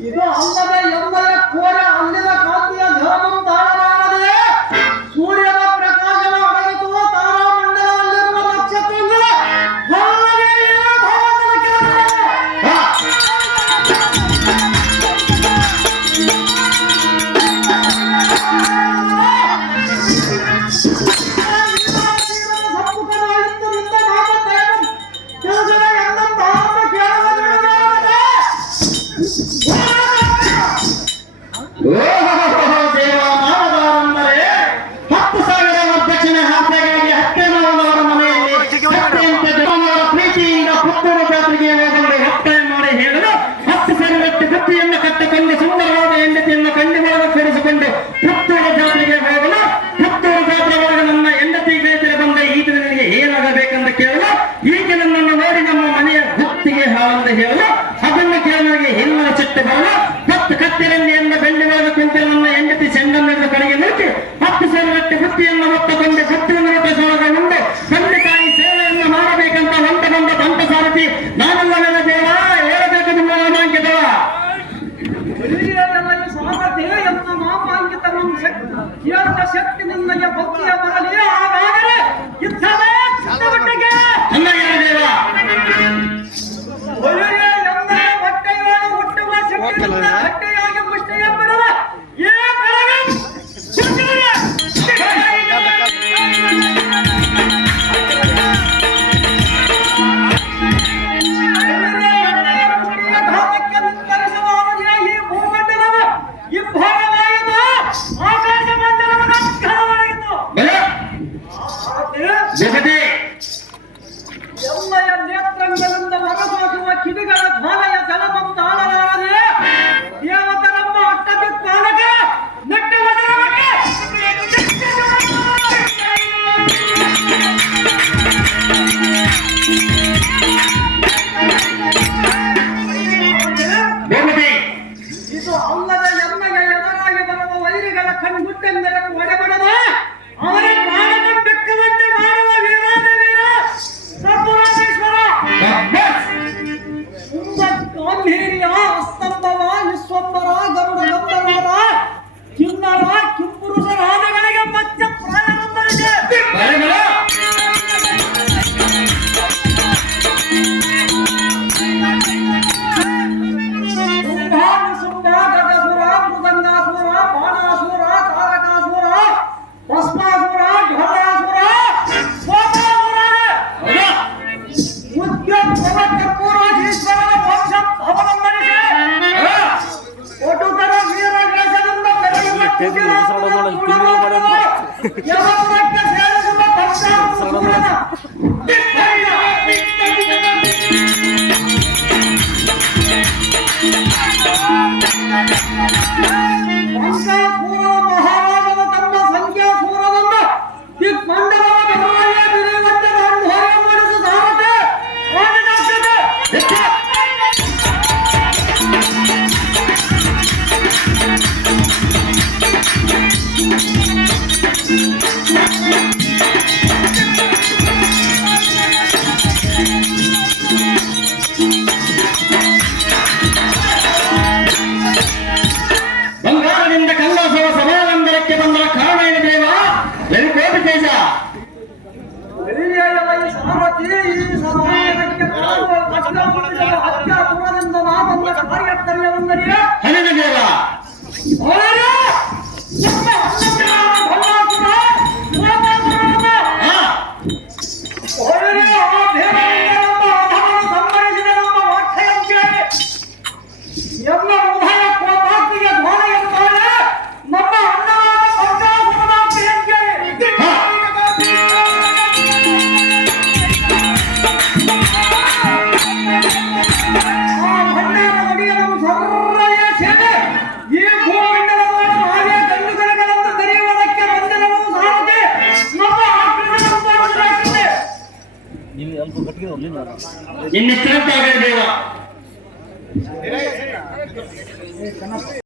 ಇದು ಅಲ್ಲದೆ ಎಂಬಯ ಕೋರೆ ಅಲ್ಲಿನ ಕಾಂತಿಯ ಧರ್ಮಂ ತಾಳಲಾರದೆ ಸೂರ್ಯನ ಪ್ರಕಾಶನ ಒಳಗಿತು ತಾರಾಮಂಡಲದಲ್ಲಿರುವ ನಕ್ಷತ್ರಗಳ ಶಕ್ತಿ ನಿನ್ನಯ ಭಕ್ತಿಯ ಬರಲಿ ಹಾಗಾದರೆ ಯುದ್ಧವೇ ಚಿತ್ತಮಟ್ಟಿಗೆ ಹೊಟ್ಟೆಯನ್ನು ಹುಟ್ಟುವ ಶಕ್ತಿಯಿಂದ ಗಟ್ಟಿಯಾಗಿ ಮುಷ್ಟಿಯ ಬಿಡುವ ಏ ಬೆಳಗ್ಗೆ ಈ ಭೂಮಂಡಲದ ಇಬ್ಬಾಗವಾಯಿತು ಆಕಾಶ ಮಂಡಲದ ಘನವಾಗಿತ್ತು ಎಲ್ಲಯ ನೇತ್ರಂಗಳಿಂದ ಹೊರಸೂಸುವ ಕಿವಿಗಳ ಧ್ವನೆಯ ಜಲಪಂ ತಾಳಲಾರದೆ ದೇವತರಮ್ಮ ಅಟ್ಟದಿಕ್ಪಾಲಕ ನೆಟ್ಟ ವಜರವಕ್ಕೆ ಇದು ಅಲ್ಲದ ಎನ್ನಗೆ ಎದುರಾಗಿ ಬರುವ ವೈರಿಗಳ ಕಣ್ಗುಟ್ಟೆಂದರೆ ಒಡೆಬಡದ ಅವರ ಪ್ರಾಣ ಬೆಕ್ಕವಂತೆ ಮಾಡುವ ವೀರಾದಿವೀರ ಸರ್ವರಾಜೇಶ್ವರ ಗಾಂಭೀರ್ಯ ಸ್ತಂಭವ ವಿಶ್ವಂಬರ ಗರುಡ ಗಂಧರ್ವರ ಕಿನ್ನರ ಕಿಂಪುರುಷರ ಆನೆಗಳಿಗೆ ಮಧ್ಯ ಪ್ರಾಯವಂತರಿಗೆ ಮಹಾರಾಜನ ತಮ್ಮ ಸಂಖ್ಯಾಪೂರ್ವದಿಂದ ದಿಗ್ಮಂಡಲದ ಬಿರುವಂತೆ ಧೈರ್ಯ ಮಾಡಿದ ಸಾರಥಿ ಇನ್ನಿತರ ದೇವ